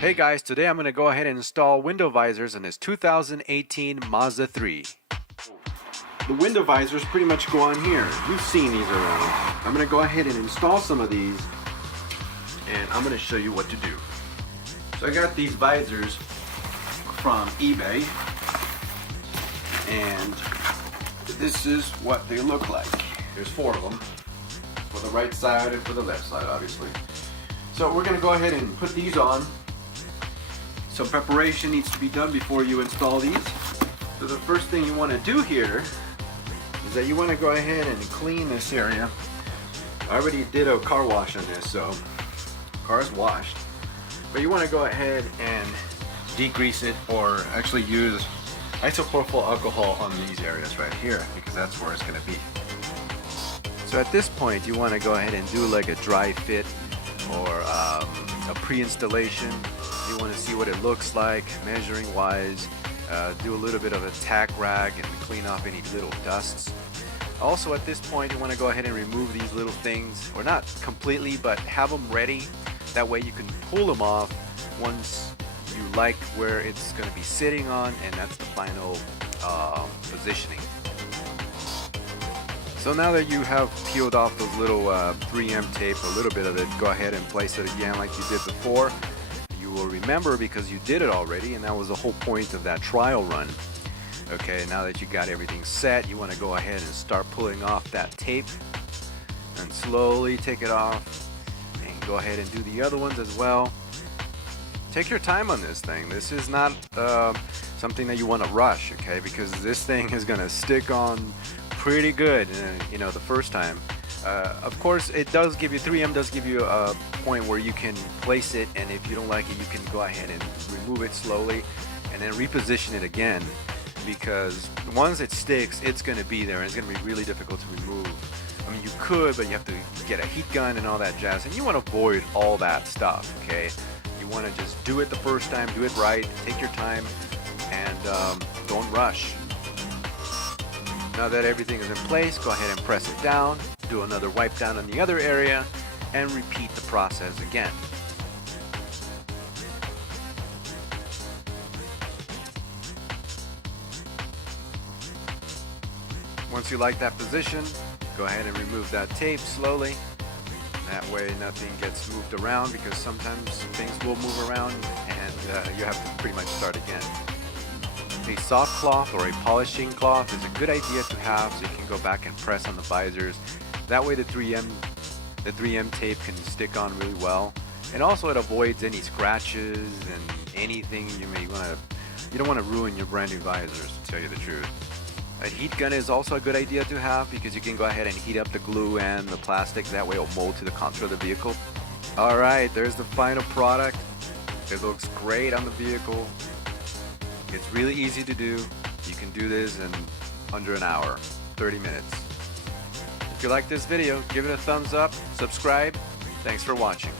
Hey guys, today I'm going to go ahead and install window visors in this 2018 Mazda 3. The window visors pretty much go on here. You've seen these around. I'm going to go ahead and install some of these and I'm going to show you what to do. So I got these visors from eBay and this is what they look like. There's 4 of them, for the right side and for the left side obviously. So we're going to go ahead and put these on. Some preparation needs to be done before you install these. So the first thing you want to do here is that you want to go ahead and clean this area. I already did a car wash on this, so car's washed. But you want to go ahead and degrease it, or actually use isopropyl alcohol on these areas right here, because that's where it's going to be. So at this point you want to go ahead and do like a dry fit or a pre-installation. You want to see what it looks like measuring wise, do a little bit of a tack rag and clean off any little dusts. Also at this point you want to go ahead and remove these little things, or not completely, but have them ready. That way you can pull them off once you like where it's going to be sitting on, and that's the final positioning. So now that you have peeled off those little 3M tape, a little bit of it, go ahead and place it again like you did before. You will remember because you did it already, and that was the whole point of that trial run. Okay, now that you got everything set, you want to go ahead and start pulling off that tape and slowly take it off, and go ahead and do the other ones as well. Take your time on this thing. This is not something that you want to rush, okay, because this thing is going to stick on pretty good, you know, the first time. Of course, it does give you, 3M does give you a point where you can place it, and if you don't like it, you can go ahead and remove it slowly and then reposition it again, because once it sticks, it's going to be there and it's going to be really difficult to remove. I mean, you could, but you have to get a heat gun and all that jazz, and you want to avoid all that stuff, okay? You want to just do it the first time, do it right, take your time, and don't rush. Now that everything is in place, go ahead and press it down, do another wipe down on the other area, and repeat the process again. Once you like that position, go ahead and remove that tape slowly. That way nothing gets moved around, because sometimes things will move around and you have to pretty much start again. A soft cloth or a polishing cloth is a good idea to have, so you can go back and press on the visors. That way the 3M tape can stick on really well, and also it avoids any scratches and anything you don't want to ruin your brand new visors, to tell you the truth. A heat gun is also a good idea to have, because you can go ahead and heat up the glue and the plastic. That way it'll mold to the contour of the vehicle. Alright, there's the final product. It looks great on the vehicle. It's really easy to do. You can do this in under an hour, 30 minutes. If you like this video, give it a thumbs up, subscribe. Thanks for watching.